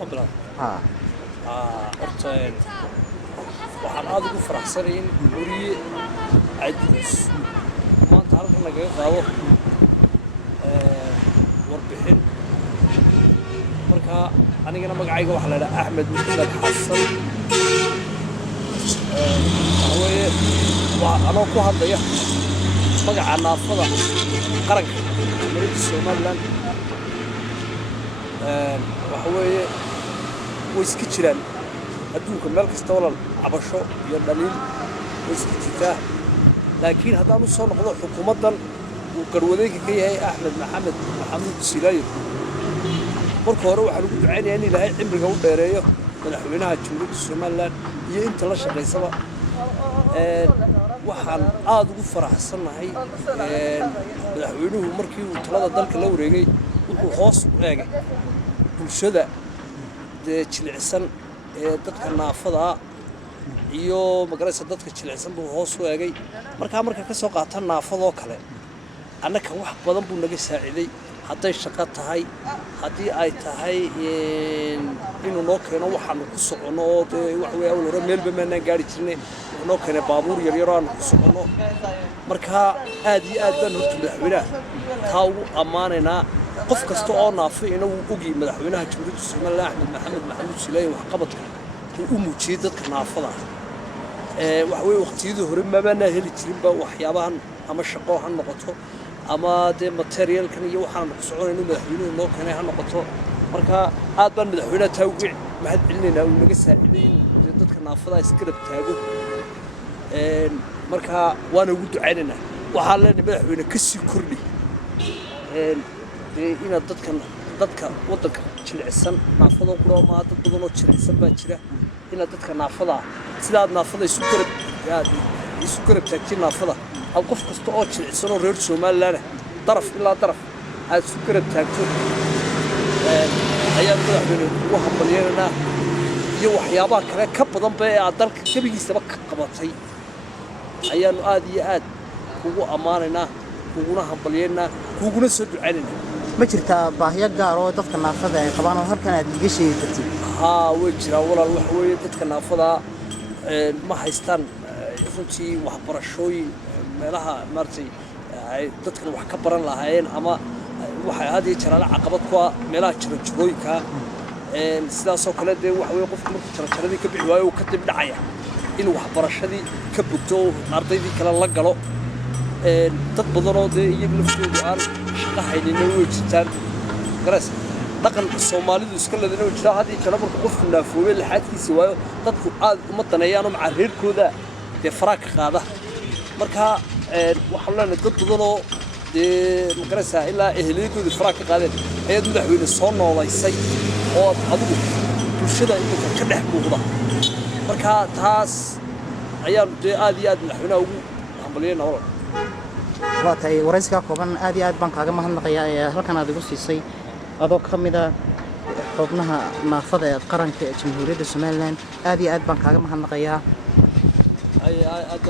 قبل ها أرتين waxaan aad ugu faraxsanahay in guriye عدوس ما تعرف إنك قاوة warbixin marka anigana magacayga waxa la yiraahdaa Axmed Maxamed Xasan waa anoo ku hadlaya magaca naafada qaranka Jamhuuriyadda Soomaaliland waxa weeye way iska jiraan adduunka meel kasta oo cabasho iyo dhaliil way iska jirtaa laakiin haddaan u soo noqdo xukuumaddan uu garwadayga ka yahay Axmed Maxamed Maxamuud Silaayo marka hore waxaan ugu ducaynayaa in Ilaahay cimriga u dheereeyo madaxweynaha Jamhuuriyadda Soomaaliland iyo inta la shaqeysaba waxaan aad ugu faraxsanahay madaxweynuhu markii uu talada dalka la wareegay wuxuu hoos u eegay bulshada jilicsan ee dadka naafada iyo magaraysa dadka jilicsan buu hoos u eegay marka ka soo qaata naafadoo kale annaka wax badan buu naga saaciday hadday shaqo tahay haddii ay tahay inuu noo keeno waxaanu ku socono oo wax weey awal hore meelba maanaan gaari jirnay noo keenay baabuur yar yar oo aan ku socono marka aad iyo aad baan horta madaxweynaha taa ugu ammaanaynaa qof kasta oo naafay inuu ogi madaxweynaha Jamhuuriyadda Soomaaliland Axmed Maxamed Maxamuud Silaayo wax qabadka uu muujiyay dadka naafada wax weey waqtiyadii hore ma baana heli jirin ba waxyaabahan ama shaqo han noqoto ama de material kan iyo waxaan ku soconayno madaxweynuhu noo keenay ha noqoto marka aad baan madaxweynaha taa ugu mahad celinayna uu naga saaciday in dadka naafada iska dab taago marka waan ugu ducaynaynaa waxaan leenahay madaxweyne ka sii kordhi ina dadka wadanka jilicsan naafada quro ma dad badan oo jilicsan baa jira ina dadka naafada sidaad naafada isu garab taagtiin naafada hal qof kasta oo jilicsan oo reer Soomaaliland daraf ilaa daraf aad isu garab taagto ayaa madaxweyne ugu hambalyeynaa iyo waxyaabaha kale ka badan ba ee dalka kabigiisaba ka qabatay ayaanu aad iyo aad ugu ammaanaynaa uguna hambalyeynaa uguna soo ducaynaynaa ma jirtaa baahiyo gaar oo dadka naafada ay qabaan oo halkan aad iga sheegi kartid way jiraan walaal wax weeye dadka naafada ma haystaan runtii waxbarashooyin meelaha maartay ay dadkan wax ka baran lahaayeen ama waxa aad iyo jaraala caqabad ku ah meelaha jirooyinka sidaas oo kale wax weeye qofku markuu jaradii ka bixi waayo uu ka dib dhacaya in waxbarashadii ka bogto ardaydii kale la galo dad badan oo iyagu laftoodu aan shaqo haynin way jirtaan garas dhaqan Soomaalidu iska leedahay oo jira hadii kala markuu qofku naafoobay laxadkiisa waayo dadku aad uma daneeyaan ma reerkooda faraaq qaada marka waxa la leeyahay dad badan oo magaraysa ilaa eheliyadooda faraaq qaadeen ayad madaxweyne soo noolaysay oo adigu bulshada inta ka dhex muuqda marka taas ayaa aad iyo aad madaxweynaha ugu hambalyeynaa walaal waatay warayska kooban aad iyo aad baan kaaga mahadnaqayaa ee halkan aad igu siisay adoo ka mid ah xubnaha naafada ee qaranka ee Jamhuuriyadda Soomaaliland aad iyo aad baan kaaga mahadnaqayaa aad